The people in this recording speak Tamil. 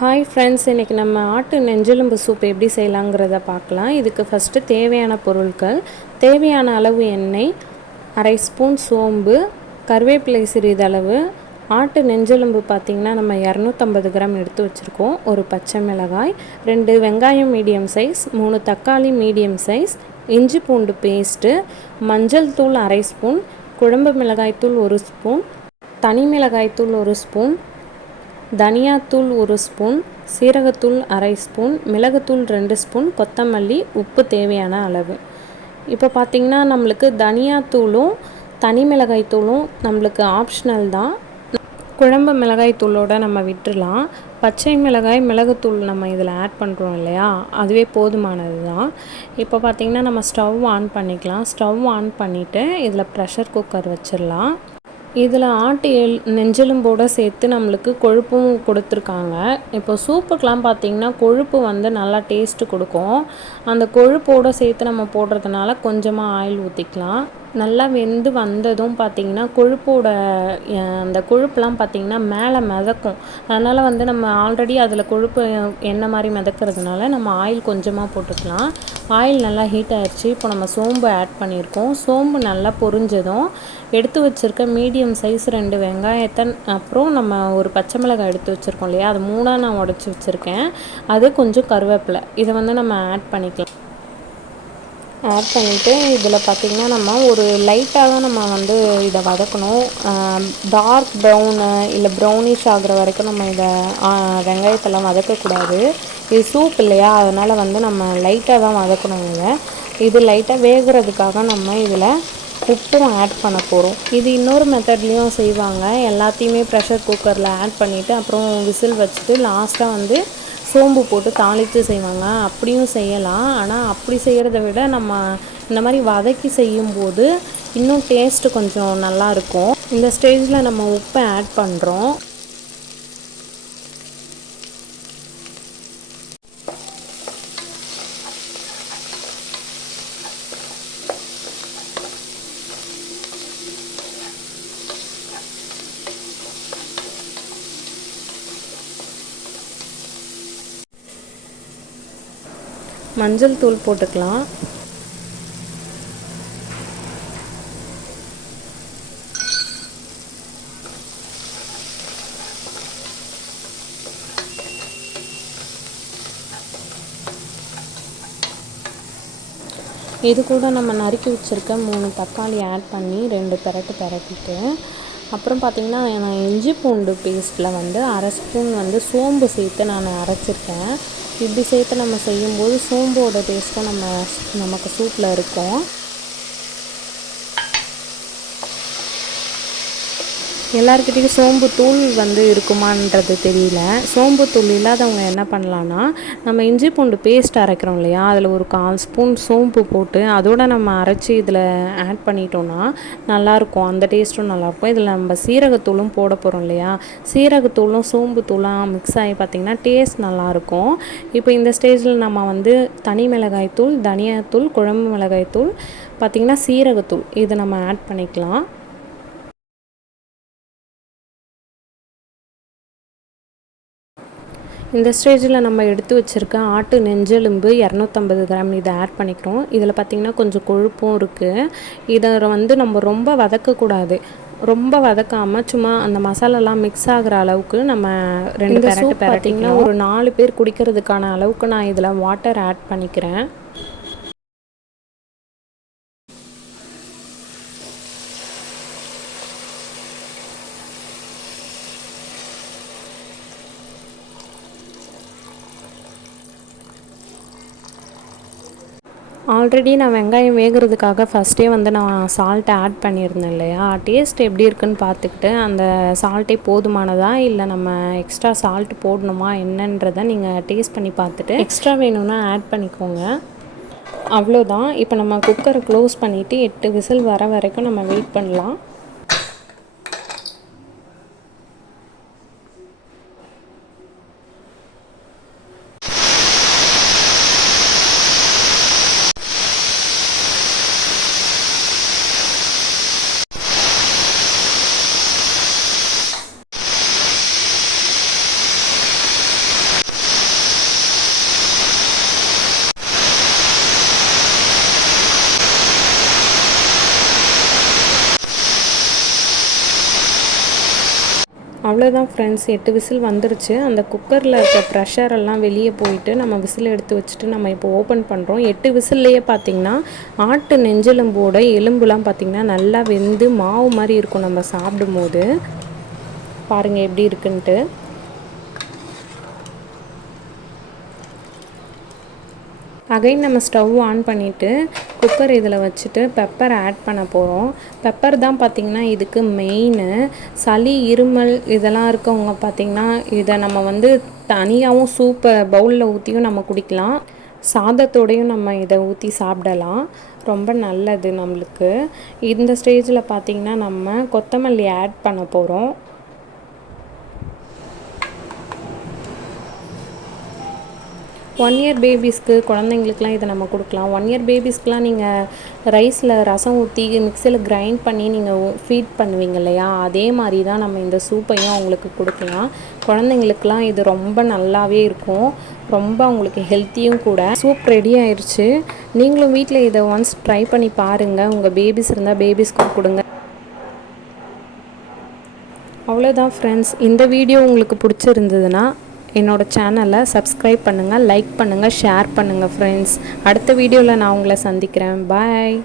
ஹாய் ஃப்ரெண்ட்ஸ், இன்றைக்கி நம்ம ஆட்டு நெஞ்செலும்பு சூப் எப்படி செய்யலாங்கிறத பார்க்கலாம். இதுக்கு ஃபஸ்ட்டு தேவையான பொருட்கள்: தேவையான அளவு எண்ணெய், அரை ஸ்பூன் சோம்பு, கருவேப்பிலை சிறிதளவு, ஆட்டு நெஞ்செலும்பு பார்த்திங்கன்னா நம்ம 250 கிராம் எடுத்து வச்சுருக்கோம், ஒரு பச்சை மிளகாய், 2 வெங்காயம் மீடியம் சைஸ், 3 தக்காளி மீடியம் சைஸ், இஞ்சி பூண்டு பேஸ்ட்டு, மஞ்சள் தூள் அரை ஸ்பூன், குழம்பு மிளகாய்த்தூள் 1 ஸ்பூன், தனி மிளகாய்த்தூள் 1 ஸ்பூன், தனியாத்தூள் 1 ஸ்பூன், சீரகத்தூள் அரை ஸ்பூன், மிளகுத்தூள் 2 ஸ்பூன், கொத்தமல்லி, உப்பு தேவையான அளவு. இப்போ பார்த்திங்கன்னா நம்மளுக்கு தனியாத்தூளும் தனி மிளகாய்த்தூளும் நம்மளுக்கு ஆப்ஷனல் தான். குழம்பு மிளகாய்த்தூளோடு நம்ம விட்டுடலாம். பச்சை மிளகாய் மிளகுத்தூள் நம்ம இதில் ஆட் பண்ணுறோம் இல்லையா, அதுவே போதுமானது தான். இப்போ பார்த்திங்கன்னா நம்ம ஸ்டவ் ஆன் பண்ணிக்கலாம். ஸ்டவ் ஆன் பண்ணிவிட்டு இதில் ப்ரெஷர் குக்கர் வச்சிடலாம். இதில் ஆட்டு நெஞ்செலும்போடு சேர்த்து நம்மளுக்கு கொழுப்பும் கொடுத்துருக்காங்க. இப்போ சூப்புக்கெலாம் பார்த்திங்கன்னா கொழுப்பு வந்து நல்லா டேஸ்ட்டு கொடுக்கும். அந்த கொழுப்போடு சேர்த்து நம்ம போடுறதுனால கொஞ்சமாக ஆயில் ஊற்றிக்கலாம். நல்லா வெந்து வந்ததும் பார்த்திங்கன்னா கொழுப்போட அந்த கொழுப்புலாம் பார்த்திங்கன்னா மேலே மிதக்கும். அதனால் வந்து நம்ம ஆல்ரெடி அதில் கொழுப்பு எண்ணெய் மாதிரி மிதக்கிறதுனால நம்ம ஆயில் கொஞ்சமாக போட்டுக்கலாம். ஆயில் நல்லா ஹீட் ஆகிடுச்சு. இப்போ நம்ம சோம்பு ஆட் பண்ணியிருக்கோம். சோம்பு நல்லா பொரிஞ்சதும் எடுத்து வச்சுருக்க மீடியம் சைஸ் 2 வெங்காயத்தை, அப்புறம் நம்ம ஒரு பச்சை மிளகாய் எடுத்து வச்சுருக்கோம் இல்லையா, அது 3ஆக நான் உடச்சி வச்சுருக்கேன். அது கொஞ்சம் கருவேப்பிலை, இதை வந்து நம்ம ஆட் பண்ணிக்கலாம். ஆட் பண்ணிவிட்டு இதில் பார்த்திங்கன்னா நம்ம ஒரு லைட்டாக தான் நம்ம வந்து இதை வதக்கணும். டார்க் ப்ரௌனு இல்லை ப்ரௌனிஷ் ஆகிற வரைக்கும் நம்ம இதை வெங்காயத்தெல்லாம் வதக்கக்கூடாது. இது சூப் இல்லையா, அதனால் வந்து நம்ம லைட்டாக தான் வதக்கணும். இது லைட்டாக வேகிறதுக்காக நம்ம இதில் உப்பும் ஆட் பண்ண போகிறோம். இது இன்னொரு மெத்தட்லேயும் செய்வாங்க. எல்லாத்தையுமே ப்ரெஷர் குக்கரில் ஆட் பண்ணிவிட்டு அப்புறம் விசில் வச்சுட்டு லாஸ்ட்டாக வந்து சோம்பு போட்டு தாளித்து செய்வாங்க. அப்படியும் செய்யலாம். ஆனால் அப்படி செய்கிறத விட நம்ம இந்த மாதிரி வதக்கி செய்யும்போது இன்னும் டேஸ்ட்டு கொஞ்சம் நல்லாயிருக்கும். இந்த ஸ்டேஜில் நம்ம உப்பை ஆட் பண்ணுறோம். மஞ்சள் தூள் போட்டுக்கலாம். இது கூட நம்ம நறுக்கி வச்சுருக்க 3 தக்காளி ஆட் பண்ணி 2 பிரட்டிட்டு அப்புறம் பார்த்திங்கன்னா நான் இஞ்சி பூண்டு பேஸ்ட்டில் வந்து அரை ஸ்பூன் வந்து சோம்பு சேர்த்து நான் அரைச்சிருக்கேன். இப்படி சேர்த்து நம்ம செய்யும்போது சோம்போட டேஸ்ட்டும் நமக்கு சூப்பில் இருக்கும். எல்லாருக்கிட்டையும் சோம்பு தூள் வந்து இருக்குமான்றது தெரியல. சோம்பு தூள் இல்லாதவங்க என்ன பண்ணலான்னா, நம்ம இஞ்சி பூண்டு பேஸ்ட் அரைக்கிறோம் இல்லையா, அதில் ஒரு 1/4 ஸ்பூன் சோம்பு போட்டு அதோடு நம்ம அரைச்சி இதில் ஆட் பண்ணிட்டோன்னா நல்லாயிருக்கும். அந்த டேஸ்ட்டும் நல்லாயிருக்கும். இதில் நம்ம சீரகத்தூளும் போட போகிறோம் இல்லையா, சீரகத்தூளும் சோம்பு தூளாக மிக்ஸ் ஆகி பார்த்திங்கன்னா டேஸ்ட் நல்லாயிருக்கும். இப்போ இந்த ஸ்டேஜில் நம்ம வந்து தனி மிளகாய்த்தூள், தனியாத்தூள், குழம்பு மிளகாய்த்தூள், பார்த்திங்கன்னா சீரகத்தூள், இதை நம்ம ஆட் பண்ணிக்கலாம். இந்த ஸ்டேஜில் நம்ம எடுத்து வச்சுருக்க ஆட்டு நெஞ்செலும்பு 250 கிராம் இதை ஆட் பண்ணிக்கிறோம். இதில் பார்த்திங்கன்னா கொஞ்சம் கொழுப்பும் இருக்குது. இதை வந்து நம்ம ரொம்ப வதக்கக்கூடாது. ரொம்ப வதக்காமல் சும்மா அந்த மசாலாலாம் மிக்ஸ் ஆகிற அளவுக்கு நம்ம 2 பெரட்டு பார்த்திங்கன்னா ஒரு 4 பேர் குடிக்கிறதுக்கான அளவுக்கு நான் இதில் வாட்டர் ஆட் பண்ணிக்கிறேன். ஆல்ரெடி நான் வெங்காயம் வேகிறதுக்காக ஃபஸ்ட்டே வந்து நான் சால்ட்டை ஆட் பண்ணியிருந்தேன் இல்லையா, டேஸ்ட் எப்படி இருக்குன்னு பார்த்துக்கிட்டு அந்த சால்ட்டே போதுமானதா இல்லை நம்ம எக்ஸ்ட்ரா சால்ட் போடணுமா என்னன்றதை நீங்கள் டேஸ்ட் பண்ணி பார்த்துட்டு எக்ஸ்ட்ரா வேணும்னா ஆட் பண்ணிக்கோங்க. அவ்வளோதான். இப்போ நம்ம குக்கரை க்ளோஸ் பண்ணிவிட்டு 8 விசில் வர வரைக்கும் நம்ம வெயிட் பண்ணலாம். அவ்வளோதான் ஃப்ரெண்ட்ஸ், 8 விசில் வந்துருச்சு. அந்த குக்கரில் இருக்க ப்ரெஷர் எல்லாம் வெளியே போயிட்டு நம்ம விசில் எடுத்து வச்சுட்டு நம்ம இப்போ ஓப்பன் பண்ணுறோம். 8 விசில்லையே பார்த்திங்கன்னா ஆட்டு நெஞ்செலும்போட எலும்புலாம் பார்த்திங்கன்னா நல்லா வெந்து மாவு மாதிரி இருக்கும். நம்ம சாப்பிடும்போது பாருங்கள் எப்படி இருக்குன்ட்டு. அகைன் நம்ம ஸ்டவ் ஆன் பண்ணிவிட்டு குக்கர் இதில் வச்சுட்டு பெப்பர் ஆட் பண்ண போகிறோம். பெப்பர் தான் பார்த்திங்கன்னா இதுக்கு மெயின். சளி இருமல் இதெல்லாம் இருக்கவங்க பார்த்திங்கன்னா இதை நம்ம வந்து தனியாகவும் சூப்பை பவுலில் ஊற்றியும் நம்ம குடிக்கலாம், சாதத்தோடையும் நம்ம இதை ஊற்றி சாப்பிடலாம். ரொம்ப நல்லது நம்மளுக்கு. இந்த ஸ்டேஜில் பார்த்திங்கன்னா நம்ம கொத்தமல்லி ஆட் பண்ண போகிறோம். 1 இயர் பேபிஸ்க்கு குழந்தைங்களுக்குலாம் இதை நம்ம கொடுக்கலாம். 1 இயர் பேபிஸ்க்கெலாம் நீங்கள் ரைஸில் ரசம் ஊற்றி மிக்சியில் கிரைண்ட் பண்ணி நீங்கள் ஃபீட் பண்ணுவீங்க இல்லையா, அதே மாதிரி தான் நம்ம இந்த சூப்பையும் அவங்களுக்கு கொடுக்கலாம். குழந்தைங்களுக்குலாம் இது ரொம்ப நல்லாவே இருக்கும், ரொம்ப அவங்களுக்கு ஹெல்த்தியும் கூட. சூப் ரெடி ஆயிடுச்சு. நீங்களும் வீட்டில் இதை ஒன்ஸ் ட்ரை பண்ணி பாருங்கள். உங்கள் பேபிஸ் இருந்தால் பேபிஸ்க்கும் கொடுங்க. அவ்வளோதான் ஃப்ரெண்ட்ஸ், இந்த வீடியோ உங்களுக்கு பிடிச்சிருந்ததுன்னா என்னோடய சேனலை சப்ஸ்கிரைப் பண்ணுங்கள், லைக் பண்ணுங்கள், ஷேர் பண்ணுங்கள் ஃப்ரெண்ட்ஸ். அடுத்த வீடியோவில் நான் உங்களை சந்திக்கிறேன். பாய்.